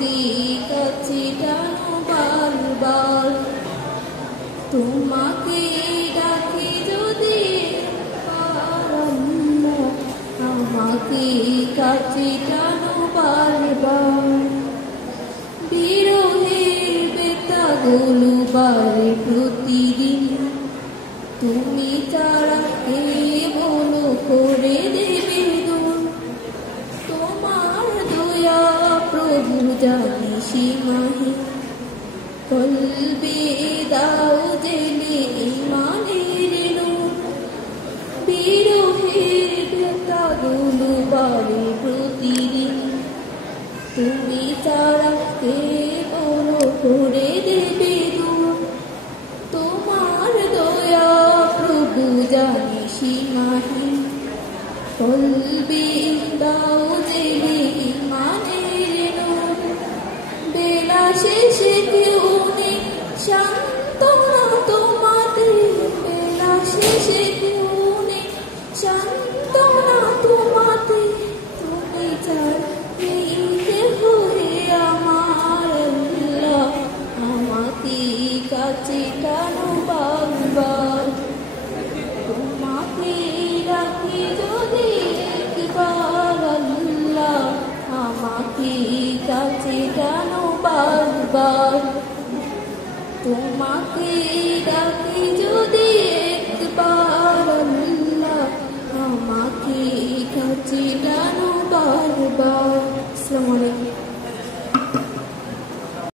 আমাকে কাছে টানো বারবার, তোমাকে ডাকি যদি আল্লাহ, আমাকে কাছে টানো বারবার। বিরহের বেতাগুলো বারে প্রতিদিন, তুমি ছাড়া কে বলো করে দেবে দূর। তোমার দয়া প্রভু জানি সীমাহীন, কলবে দাও জেলে ইমানের নূর। বিরহের ব্যথাগুলো বাড়ে প্রতিদিন, তুমি ছাড়া কে বলো করে দেবে দূর। তোমার দয়া প্রভু জানি সীমাহীন, কলবে দাও জেলে ইমানের নূর। বেলা শেষে কেউ নেই সান্ত্বনা তোমাতে, বেলা শেষে কেউ নেই সান্ত্বনা তোমাতে। তুমি ছাড়া নেই কেহ হে আমার আল্লাহ, আমাকে কাছে টানো বারবার। তোমাকে ডাকি যদি একবার আল্লাহ, আমাকে কাছে টানো বারবার। তোমাকে ডাকি যদি একবার আল্লাহ, আমাকে কাছে টানো বারবার। আসসালামু আলাইকুম।